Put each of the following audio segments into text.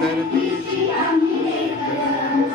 धरतीची आम्ही लेकरं.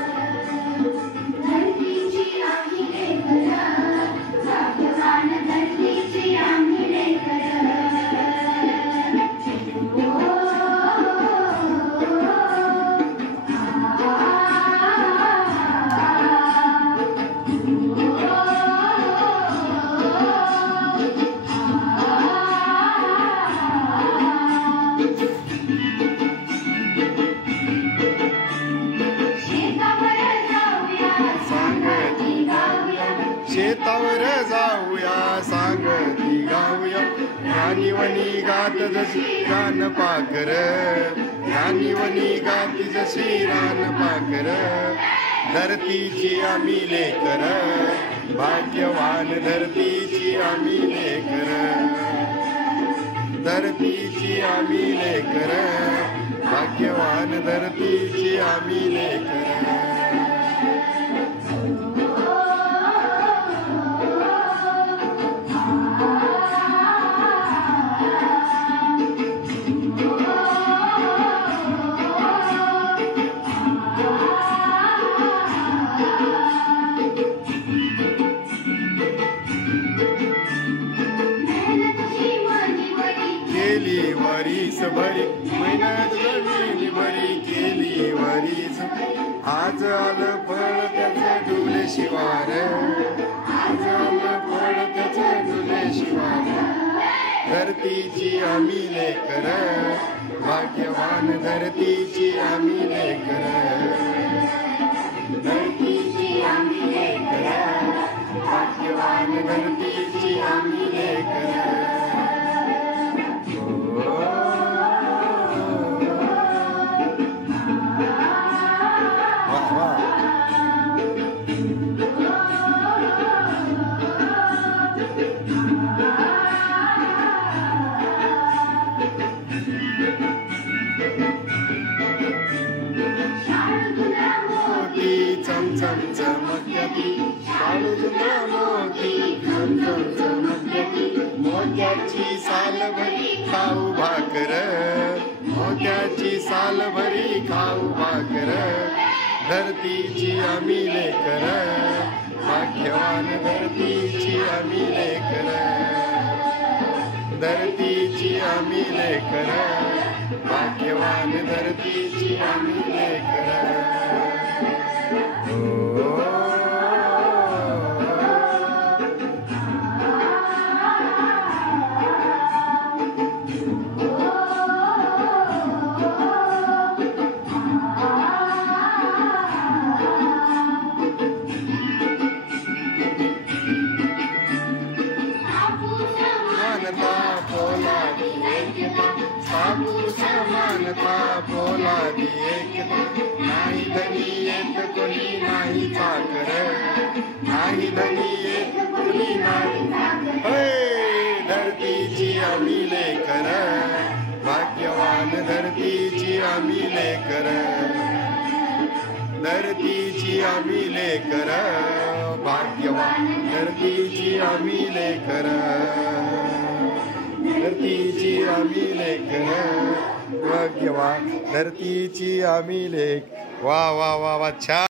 शेतावर जाऊया सांगती गाऊया राणीवणी गात जशी रान पाखर. राणीवणी गाती जशी रान पाखर. धरतीची आम्ही लेकर भाग्यवान धरतीची आम्ही लेकर. धरतीची आम्ही लेकर भाग्यवान धरतीची आम्ही लेकर. केली वरीस भरी मेहनत जमीन भरी केली वरीस. आज आलं फळ त्याचं डुले शिवार. आज आलं फळ त्याचं डुले शिवार. धरतीची आम्ही लेकर भाग्यवान धरतीची आम्ही लेकर. धरतीची आम्ही लेकर भाग्यवान धरतीची आम्ही लेकर. चमचम चमक्याती शाळूला मोती चमचम चमक्याती. मोत्याची साल भरी खाऊ भाकर. मोत्याची साल भरी खाऊ भाकर. धरतीची आम्ही लेकर भाग्यवान धरतीची आम्ही लेकर. धरतीची आम्ही लेकर भाग्यवान धरतीची आम्ही लेकर. साबू समानता पोलादी एकता. नाही धनी येत कोणी नाही चाकर. नाही धनी येत कोणी नाही. धरतीची आम्ही लेकर भाग्यवान धरतीची आम्ही लेकर. धरतीची आम्ही लेकर भाग्यवान धरतीची आम्ही लेकर. धरतीची आम्ही लेकर भाग्यवान धरतीची आम्ही लेक. वा वा वा वा छान.